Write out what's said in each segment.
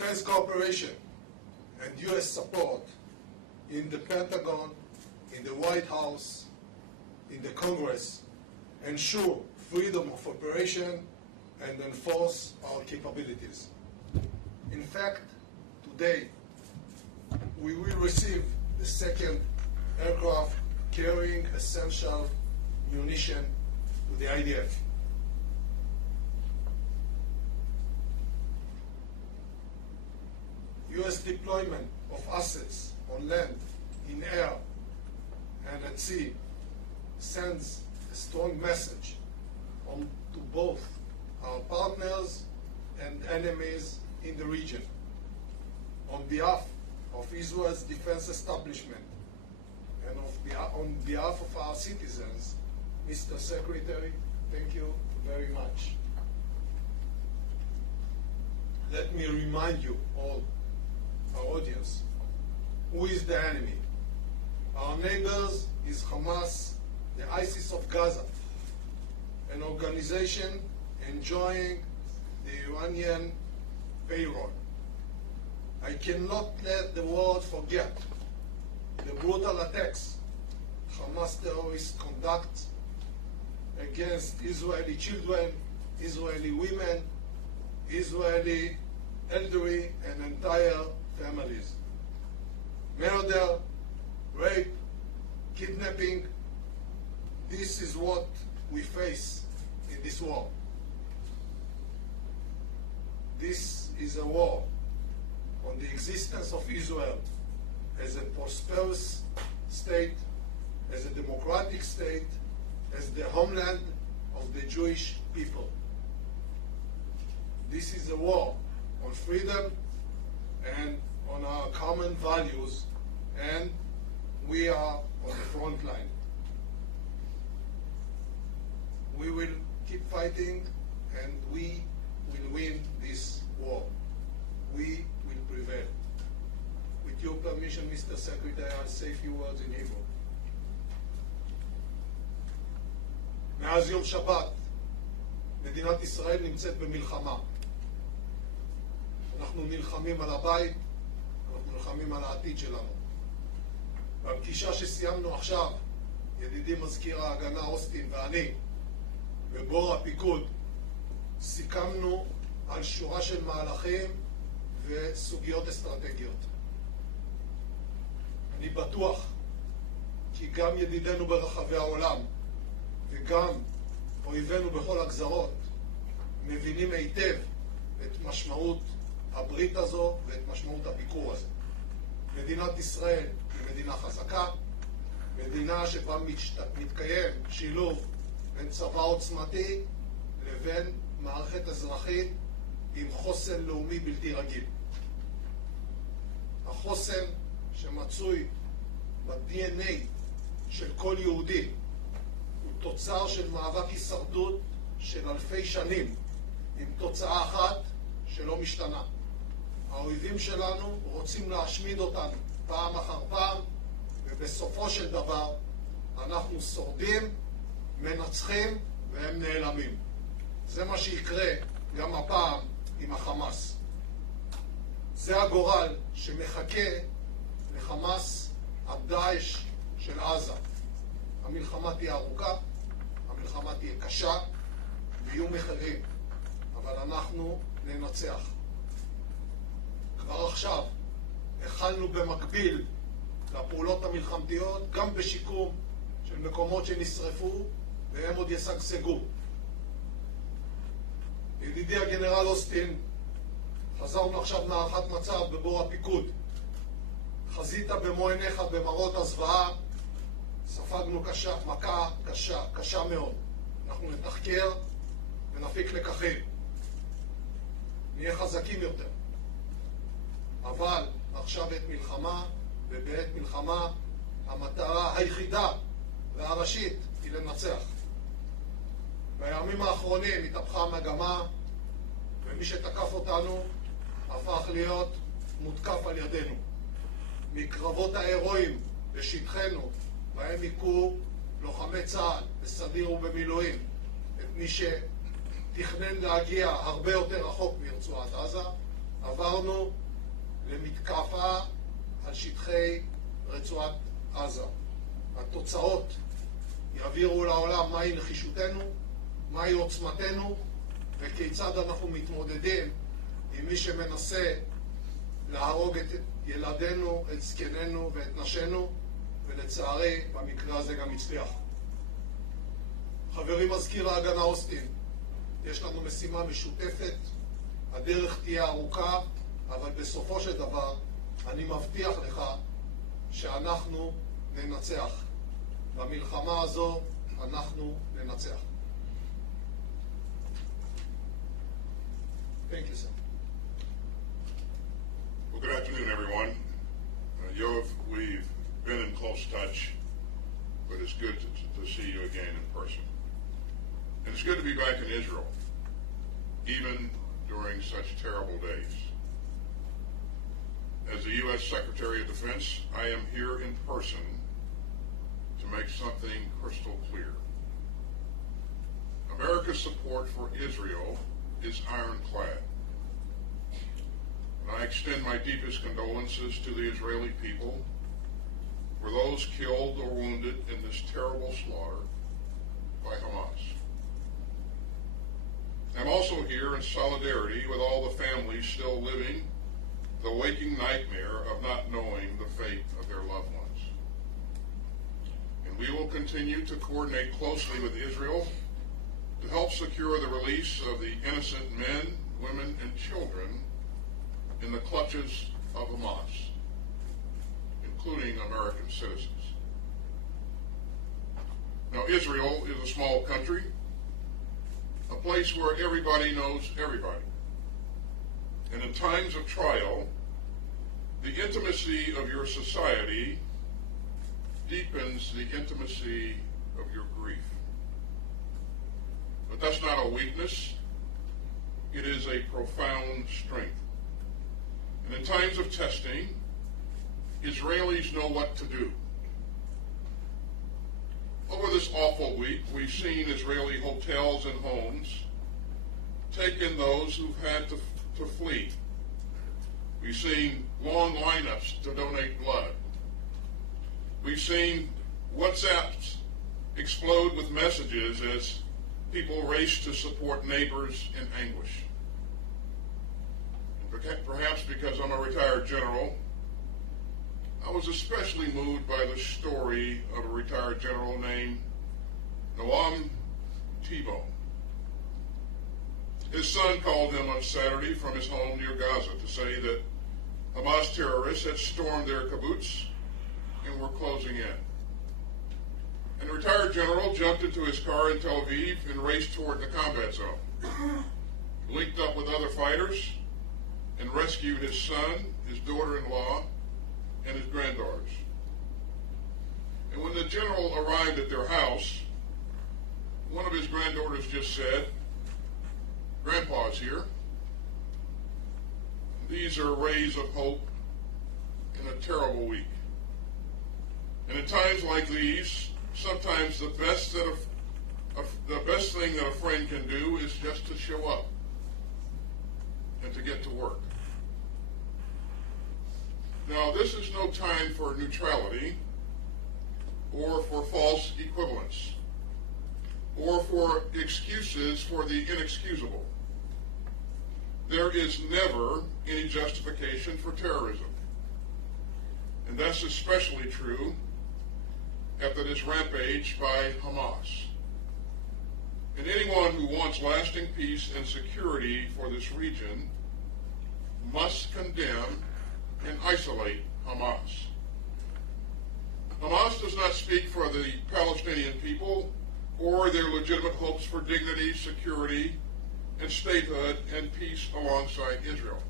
defense cooperation and U.S. support in the Pentagon, in the White House, in the Congress, ensure freedom of operation and enforce our capabilities. In fact, today, we will receive the second aircraft carrying essential munition to the IDF. U.S. deployment of assets on land, in air, and at sea sends a strong message to both our partners and enemies in the region. On behalf of Israel's defense establishment and on behalf of our citizens, Mr. Secretary, thank you very much. Let me remind you all, our audience, who is the enemy. Our neighbors is Hamas, the ISIS of Gaza, an organization enjoying the Iranian payroll. I cannot let the world forget the brutal attacks Hamas terrorists conduct against Israeli children, Israeli women, Israeli elderly and entire families. Murder, rape, kidnapping, this is what we face in this war. This is a war on the existence of Israel as a prosperous state, as a democratic state, as the homeland of the Jewish people. This is a war on freedom and on our common values, and we are on the front line. We will keep fighting, and we will win this war. We will prevail. With your permission, Mr. Secretary, I'll say a few words in Hebrew. מאז יום שבת, מדינת ישראל נמצאת במלחמה. אנחנו נלחמים על הבית, אנחנו נלחמים על העתיד שלנו. בפגישה שסיימנו עכשיו, ידידי מזכיר ההגנה אוסטין ואני, בבור הפיקוד, סיכמנו על שורה של מהלכים וסוגיות אסטרטגיות. אני בטוח כי גם ידידינו ברחבי העולם וגם אויבינו בכל הגזרות מבינים היטב את משמעות הברית הזו ואת משמעות הביקור הזה. מדינת ישראל היא מדינה חזקה, מדינה שבה מתקיים שילוב בין צבא עוצמתי לבין מערכת אזרחית עם חוסן לאומי בלתי רגיל. החוסן שמצוי ב-DNA של כל יהודי הוא תוצר של מאבק הישרדות של אלפי שנים עם תוצאה אחת שלא משתנה. האויבים שלנו רוצים להשמיד אותנו פעם אחר פעם, ובסופו של דבר אנחנו שורדים, מנצחים והם נעלמים. זה מה שיקרה גם הפעם עם החמאס. זה הגורל שמחכה לחמאס הדאעש של עזה. המלחמה תהיה ארוכה, המלחמה תהיה קשה, ויהיו מחירים, אבל אנחנו ננצח. כבר עכשיו החלנו במקביל לפעולות המלחמתיות גם בשיקום של מקומות שנשרפו והם עוד ישגשגו. ידידי הגנרל אוסטין, חזרנו עכשיו מהערכת מצב בבור הפיקוד. חזית במו עיניך במראות הזוועה, ספגנו מכה קשה מאוד. אנחנו נתחקר ונפיק לקחים. נהיה חזקים יותר. אבל עכשיו בעת מלחמה, ובעת מלחמה המטרה היחידה והראשית היא לנצח. בימים האחרונים התהפכה המגמה, ומי שתקף אותנו הפך להיות מותקף על ידינו. מקרבות ההירואיים בשטחנו, בהם היכו לוחמי צה"ל בסדיר ובמילואים, את מי שתכנן להגיע הרבה יותר רחוק מרצועת עזה, עברנו למתקפה על שטחי רצועת עזה. התוצאות יעבירו לעולם מהי נחישותנו, מהי עוצמתנו, וכיצד אנחנו מתמודדים עם מי שמנסה להרוג את ילדינו, את זקנינו ואת נשינו, ולצערי במקרה הזה גם הצליח. חברי מזכיר ההגנה אוסטין, יש לנו משימה משותפת, הדרך תהיה ארוכה, אבל בסופו של דבר אני מבטיח לך שאנחנו ננצח. במלחמה הזו אנחנו ננצח. Thank you, sir. Well, good afternoon, everyone. Yoav, we've been in close touch, but it's good to see you again in person. And it's good to be back in Israel, even during such terrible days. As the U.S. Secretary of Defense, I am here in person to make something crystal clear. America's support for Israel is ironclad. And I extend my deepest condolences to the Israeli people for those killed or wounded in this terrible slaughter by Hamas. I'm also here in solidarity with all the families still living the waking nightmare of not knowing the fate of their loved ones. And we will continue to coordinate closely with Israel to help secure the release of the innocent men, women, and children in the clutches of Hamas, including American citizens. Now, Israel is a small country, a place where everybody knows everybody. And in times of trial, the intimacy of your society deepens the intimacy of your grief. But that's not a weakness. It is a profound strength. And in times of testing, Israelis know what to do. Over this awful week, we've seen Israeli hotels and homes take in those who've had to flee. We've seen long lineups to donate blood. We've seen WhatsApps explode with messages as people race to support neighbors in anguish. And perhaps because I'm a retired general, I was especially moved by the story of a retired general named Noam Tebow. His son called him on Saturday from his home near Gaza to say that Hamas terrorists had stormed their kibbutz and were closing in. And the retired general jumped into his car in Tel Aviv and raced toward the combat zone, linked up with other fighters, and rescued his son, his daughter-in-law, and his granddaughters. And when the general arrived at their house, one of his granddaughters just said, "Grandpa's here." These are rays of hope in a terrible week. And in times like these, sometimes the best thing that a friend can do is just to show up and to get to work. Now, this is no time for neutrality or for false equivalence or for excuses for the inexcusable. There is never any justification for terrorism. And that's especially true after this rampage by Hamas. And anyone who wants lasting peace and security for this region must condemn and isolate Hamas. Hamas does not speak for the Palestinian people or their legitimate hopes for dignity, security, and statehood and peace alongside Israel.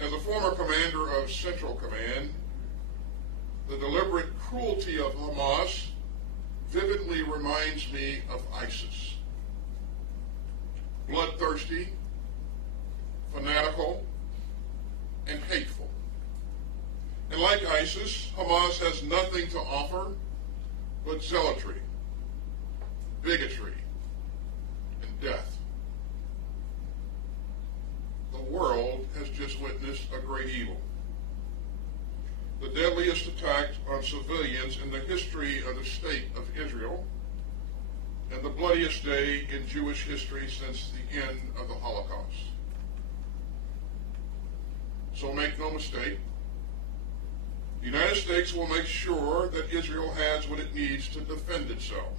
As a former commander of Central Command, the deliberate cruelty of Hamas vividly reminds me of ISIS. Bloodthirsty, fanatical, and hateful. And like ISIS, Hamas has nothing to offer but zealotry, bigotry, and death. witnessed a great evil. The deadliest attack on civilians in the history of the state of Israel, and the bloodiest day in Jewish history since the end of the Holocaust. So make no mistake, the United States will make sure that Israel has what it needs to defend itself.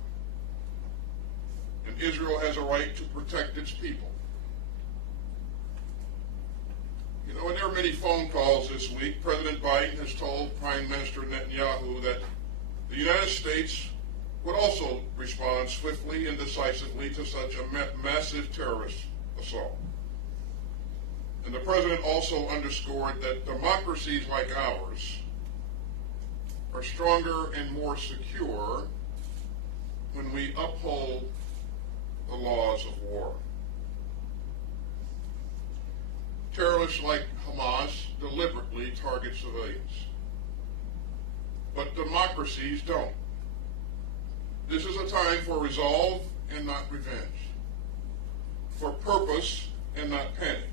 And Israel has a right to protect its people. You know, and there are many phone calls this week. President Biden has told Prime Minister Netanyahu that the United States would also respond swiftly and decisively to such a massive terrorist assault. And the president also underscored that democracies like ours are stronger and more secure when we uphold the laws of war. Terrorists like Hamas deliberately target civilians, but democracies don't. This is a time for resolve and not revenge, for purpose and not panic,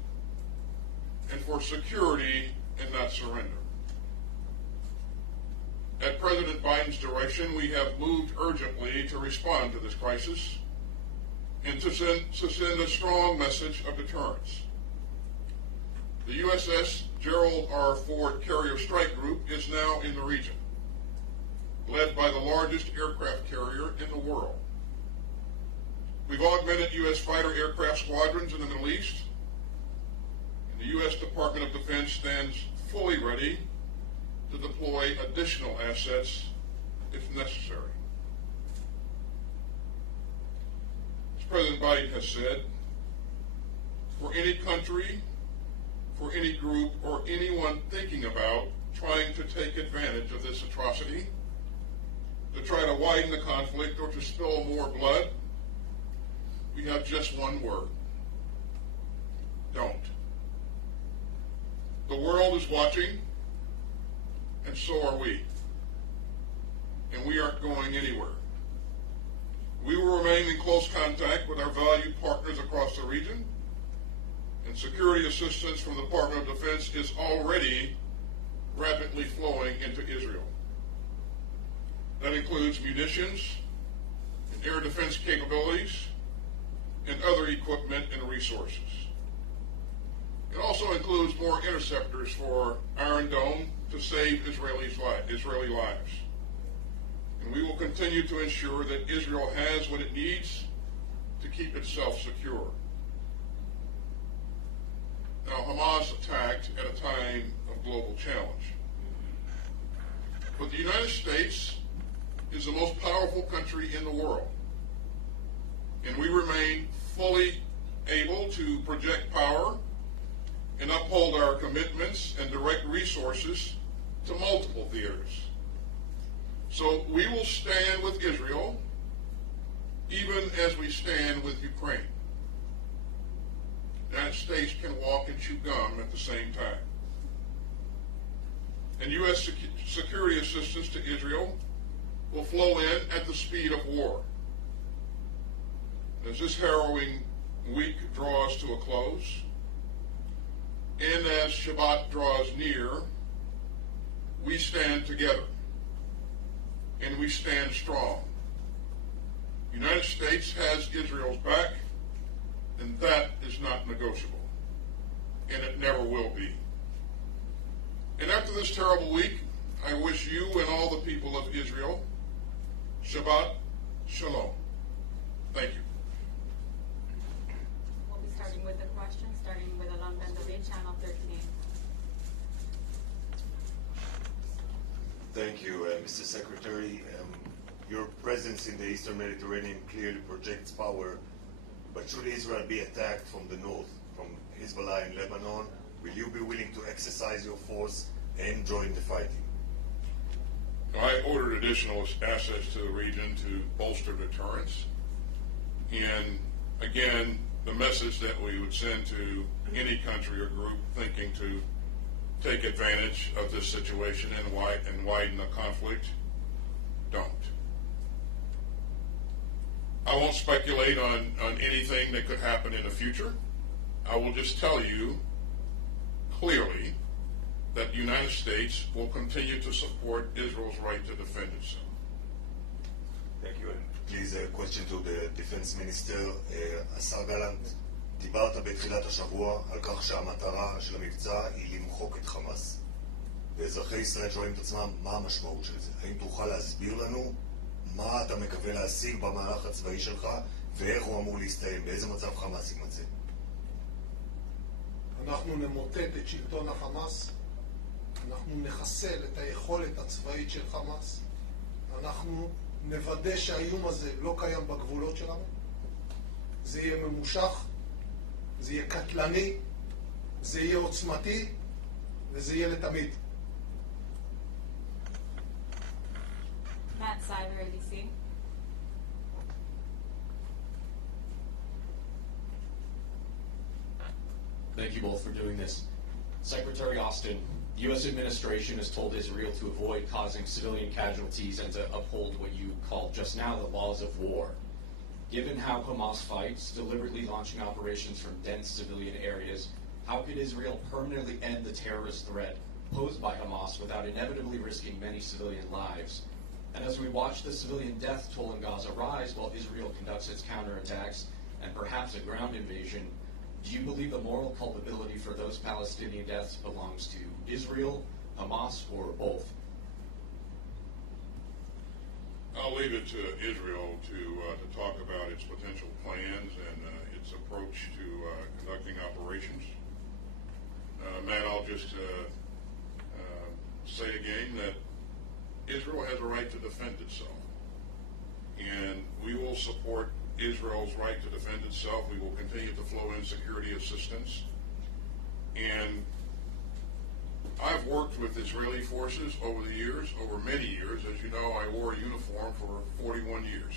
and for security and not surrender. At President Biden's direction, we have moved urgently to respond to this crisis and to send a strong message of deterrence. The USS Gerald R. Ford Carrier Strike Group is now in the region, led by the largest aircraft carrier in the world. We've augmented U.S. fighter aircraft squadrons in the Middle East, and the U.S. Department of Defense stands fully ready to deploy additional assets if necessary. As President Biden has said, for any country, for any group, or anyone thinking about trying to take advantage of this atrocity, to try to widen the conflict or to spill more blood, we have just one word: don't. The world is watching, and so are we. And we aren't going anywhere. We will remain in close contact with our valued partners across the region, and security assistance from the Department of Defense is already rapidly flowing into Israel. That includes munitions, and air defense capabilities, and other equipment and resources. It also includes more interceptors for Iron Dome to save Israeli lives. And we will continue to ensure that Israel has what it needs to keep itself secure. Now, Hamas attacked at a time of global challenge. But the United States is the most powerful country in the world, and we remain fully able to project power and uphold our commitments and direct resources to multiple theaters. So we will stand with Israel even as we stand with Ukraine. The United States can walk and chew gum at the same time. And U.S. security assistance to Israel will flow in at the speed of war. As this harrowing week draws to a close, and as Shabbat draws near, we stand together, and we stand strong. The United States has Israel's back, and that is not negotiable, and it never will be. And after this terrible week, I wish you and all the people of Israel Shabbat Shalom. Thank you. We'll be starting with the questions, starting with Alon Ben-David, Channel 13. Thank you, Mr. Secretary. Your presence in the Eastern Mediterranean clearly projects power, but should Israel be attacked from the north, from Hezbollah in Lebanon, will you be willing to exercise your force and join the fighting? I ordered additional assets to the region to bolster deterrence. And again, the message that we would send to any country or group thinking to take advantage of this situation and widen the conflict, don't. I won't speculate on anything that could happen in the future. I will just tell you clearly that the United States will continue to support Israel's right to defend itself. Thank you. And please, a question to the Defense Minister. השר גלנט, דיברת בתחילת השבוע על כך שהמטרה של המבצע היא למחוק את חמאס. ואזרחי ישראל שואלים את עצמם מה המשמעות של זה. האם תוכל להסביר לנו מה אתה מקווה להשיג במהלך הצבאי שלך ואיך הוא אמור להסתיים, באיזה מצב חמאס יימצא? אנחנו נמוטט את שלטון החמאס, אנחנו נחסל את היכולת הצבאית של חמאס, אנחנו נוודא שהאיום הזה לא קיים בגבולות שלנו, זה יהיה ממושך, זה יהיה קטלני, זה יהיה עוצמתי וזה יהיה לתמיד. Matt Siver, ABC. Thank you both for doing this. Secretary Austin, the U.S. administration has told Israel to avoid causing civilian casualties and to uphold what you called just now the laws of war. Given how Hamas fights, deliberately launching operations from dense civilian areas, how could Israel permanently end the terrorist threat posed by Hamas without inevitably risking many civilian lives? And as we watch the civilian death toll in Gaza rise while Israel conducts its counterattacks and perhaps a ground invasion, do you believe the moral culpability for those Palestinian deaths belongs to Israel, Hamas, or both? I'll leave it to Israel to talk about its potential plans and its approach to conducting operations. Matt, I'll just say again that Israel has a right to defend itself, and we will support Israel's right to defend itself. We will continue to flow in security assistance. And I've worked with Israeli forces over the years, over many years. As you know, I wore a uniform for 41 years.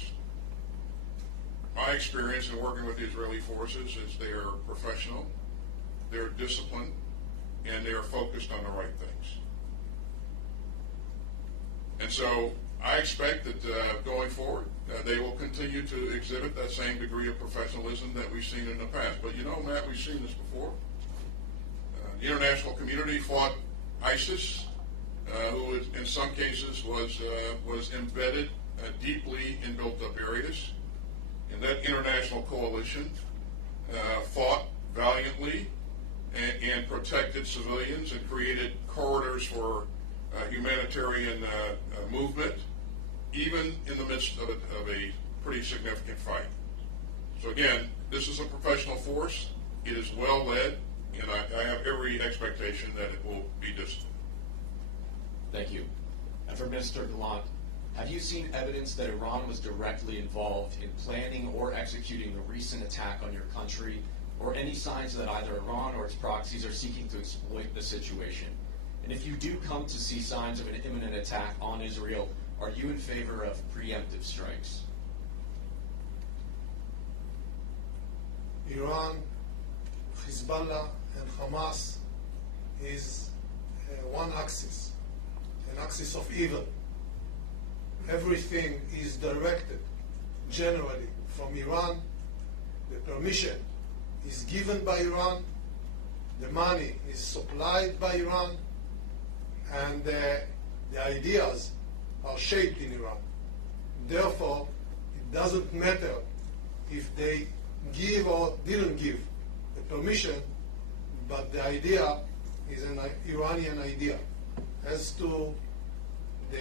My experience in working with the Israeli forces is they are professional, they're disciplined, and they are focused on the right things. And so I expect that going forward, they will continue to exhibit that same degree of professionalism that we've seen in the past. But you know, Matt, we've seen this before. The international community fought ISIS, who in some cases was embedded deeply in built-up areas. And that international coalition fought valiantly and protected civilians and created corridors for humanitarian movement, even in the midst of a pretty significant fight. So again, this is a professional force. It is well led, and I have every expectation that it will be disciplined. Thank you. And for Minister Gallant, have you seen evidence that Iran was directly involved in planning or executing the recent attack on your country, or any signs that either Iran or its proxies are seeking to exploit the situation? And if you do come to see signs of an imminent attack on Israel, are you in favor of preemptive strikes? Iran, Hezbollah, and Hamas is one axis, an axis of evil. Everything is directed generally from Iran. The permission is given by Iran. The money is supplied by Iran. And the ideas are shaped in Iran. Therefore, it doesn't matter if they give or didn't give the permission, but the idea is an Iranian idea. As to the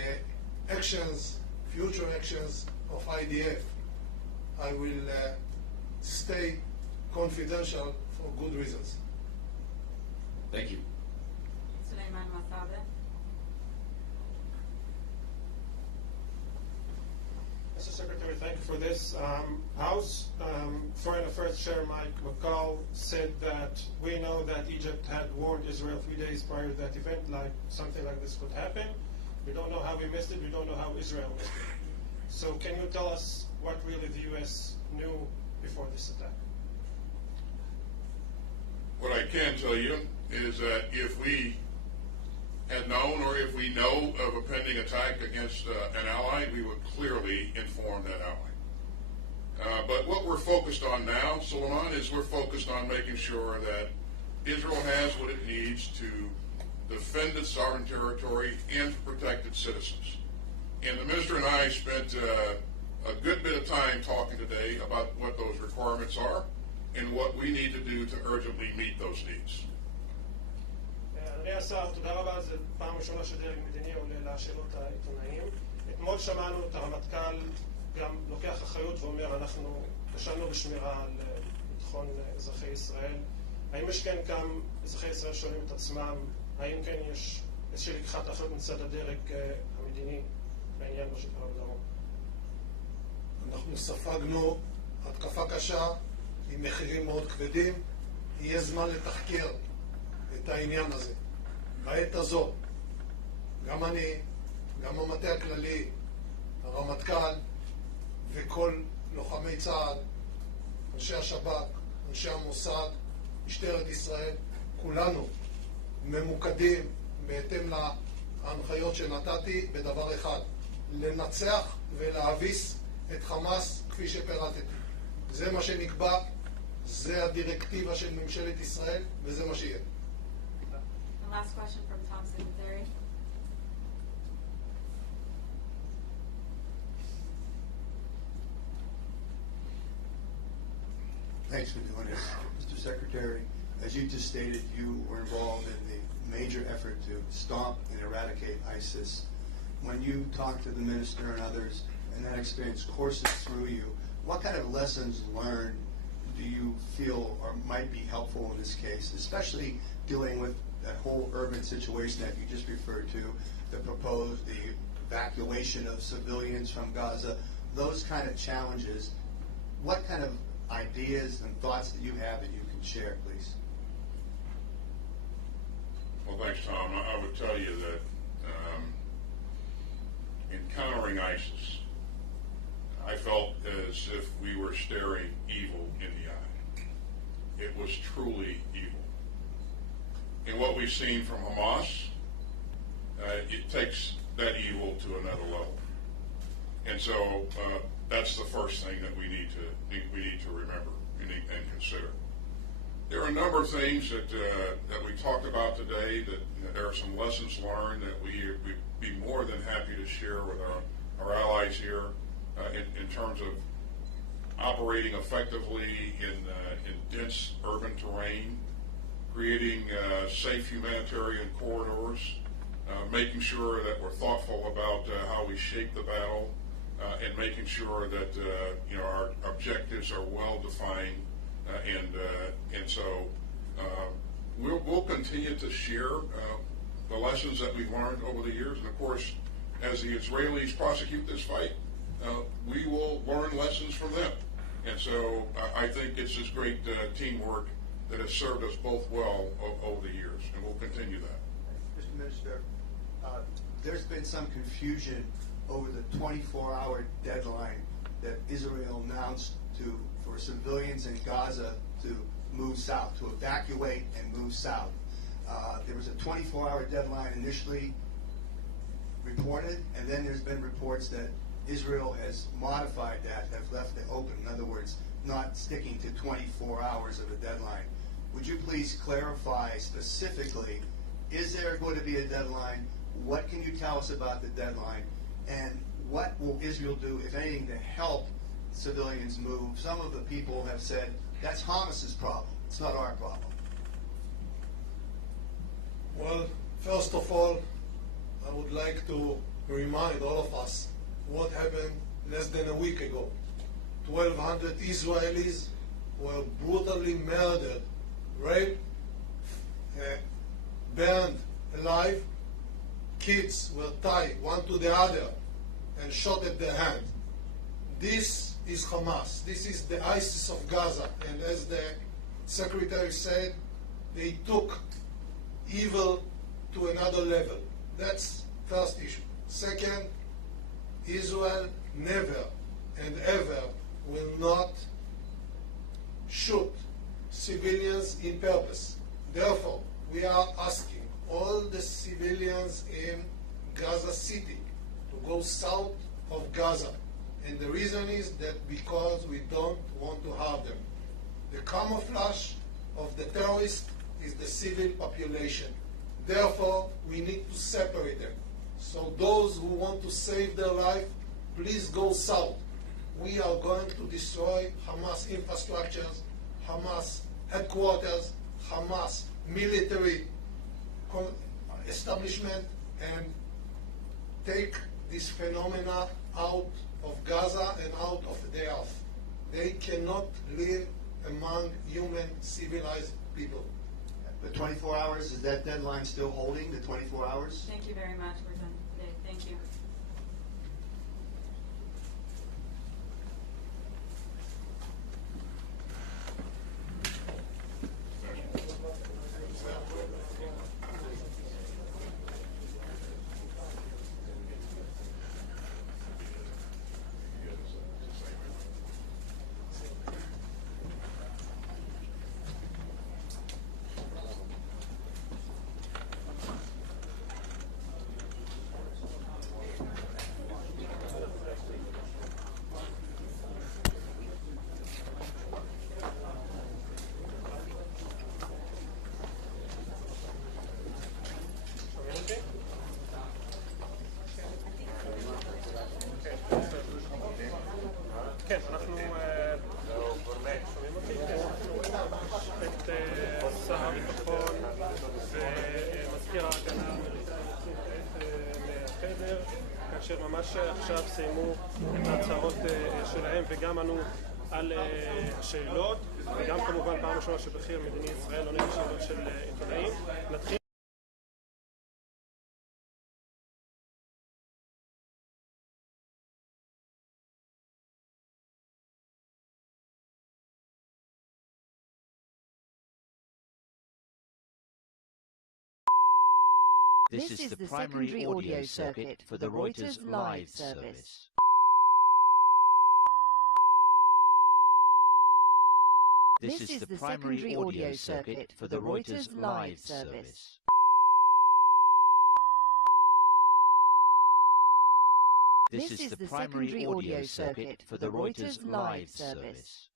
actions, future actions of IDF, I will stay confidential for good reasons. Thank you. Suleiman Masabe. Mr. Secretary, thank you for this. House Foreign Affairs Chair Mike McCall said that we know that Egypt had warned Israel 3 days prior to that event, like something like this could happen. We don't know how we missed it. We don't know how Israel missed it. So can you tell us what really the U.S. knew before this attack? What I can tell you is that if we had known, or if we know of a pending attack against an ally, we would clearly inform that ally. But what we're focused on now, Suleiman, is we're focused on making sure that Israel has what it needs to defend its sovereign territory and to protect its citizens. And the minister and I spent a good bit of time talking today about what those requirements are and what we need to do to urgently meet those needs. אדוני השר, תודה רבה. זו פעם ראשונה שדרג מדיני עולה לשאלות העיתונאים. אתמול שמענו את הרמטכ"ל גם לוקח אחריות ואומר, אנחנו כשלנו בשמירה על ביטחון אזרחי ישראל. האם יש כן גם אזרחי ישראל שואלים את עצמם, האם כן יש איזושהי לקיחת אחריות מצד הדרג המדיני בעניין מה שקרה בדרום? אנחנו ספגנו התקפה קשה עם מחירים מאוד כבדים. יהיה זמן לתחקר את העניין הזה. בעת הזו, גם אני, גם המטה הכללי, הרמטכ"ל וכל לוחמי צה"ל, אנשי השב"כ, אנשי המוסד, משטרת ישראל, כולנו ממוקדים בהתאם להנחיות שנתתי בדבר אחד, לנצח ולהביס את חמאס כפי שפירטתי. זה מה שנקבע, זה הדירקטיבה של ממשלת ישראל וזה מה שיהיה. The last question from Tom Secretary. Thanks for doing this. Mr. Secretary, as you just stated, you were involved in the major effort to stomp and eradicate ISIS. When you talk to the minister and others, and that experience courses through you, what kind of lessons learned do you feel or might be helpful in this case, especially dealing with that whole urban situation that you just referred to, the evacuation of civilians from Gaza, those kind of challenges? What kind of ideas and thoughts that you have that you can share, please? Well, thanks, Tom. I would tell you that encountering ISIS, I felt as if we were staring evil in the eye. It was truly evil. And what we've seen from Hamas, it takes that evil to another level. And so that's the first thing that we need to remember and consider. There are a number of things that we talked about today. That there are some lessons learned that we'd be more than happy to share with our allies here in terms of operating effectively in dense urban terrain, creating safe humanitarian corridors, making sure that we're thoughtful about how we shape the battle, and making sure that our objectives are well defined, and so we'll continue to share the lessons that we've learned over the years, and of course, as the Israelis prosecute this fight, we will learn lessons from them, and so I think it's this great teamwork that has served us both well over the years, and we'll continue that. Mr. Minister, there's been some confusion over the 24-hour deadline that Israel announced for civilians in Gaza to move south, to evacuate and move south. There was a 24-hour deadline initially reported, and then there's been reports that Israel has modified that, have left it open. In other words, not sticking to 24 hours of a deadline. Would you please clarify specifically, is there going to be a deadline? What can you tell us about the deadline? And what will Israel do, if anything, to help civilians move? Some of the people have said, that's Hamas's problem. It's not our problem. Well, first of all, I would like to remind all of us what happened less than a week ago. 1,200 Israelis were brutally murdered, raped, burned alive. Kids were tied one to the other and shot at their hand. This is Hamas. This is the ISIS of Gaza. And as the Secretary said, they took evil to another level. That's first issue. Second, Israel never and ever will not shoot civilians in purpose. Therefore, we are asking all the civilians in Gaza City to go south of Gaza. And the reason is that because we don't want to harm them. The camouflage of the terrorists is the civil population. Therefore, we need to separate them. So those who want to save their life, please go south. We are going to destroy Hamas infrastructures, Hamas headquarters, Hamas military establishment, and take this phenomena out of Gaza and out of the earth. They cannot live among human, civilized people. The 24 hours, is that deadline still holding, the 24 hours? Thank you very much. We're done today. Thank you. כן, אנחנו שומעים אותי? את שר הביטחון ומזכיר ההגנה האמריקאי מהחדר, כאשר ממש עכשיו סיימו את ההצהרות שלהם וגם ענו על השאלות, וגם כמובן פעם ראשונה שבכיר מדיני ישראל עונה לשאלות של עיתונאים. נתחיל This is the primary audio circuit for the Reuters live service. This is the primary audio circuit for the Reuters live service. This is the primary audio circuit for the Reuters live service.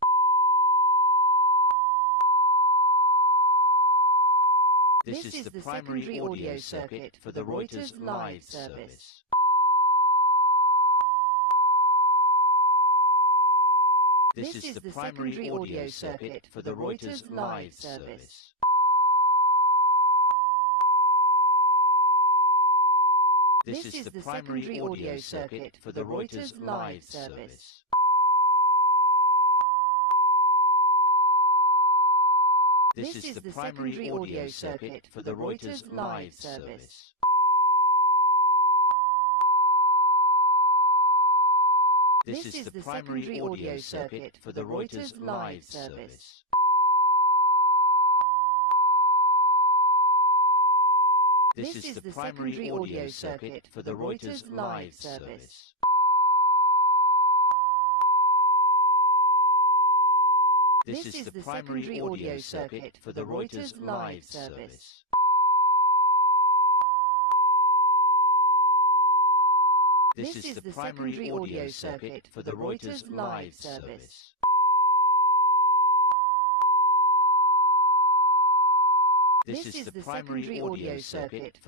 This is the primary audio circuit for the Reuters live service. This is the primary audio circuit for the Reuters live service. This is the primary audio circuit for the Reuters live service. This is the primary audio circuit for the Reuters live service. This is the primary audio circuit for the Reuters live service. This is the primary audio circuit for the Reuters live service. This is the primary audio circuit for the Reuters live service. This is the primary audio circuit for the Reuters live service. This is the primary audio circuit for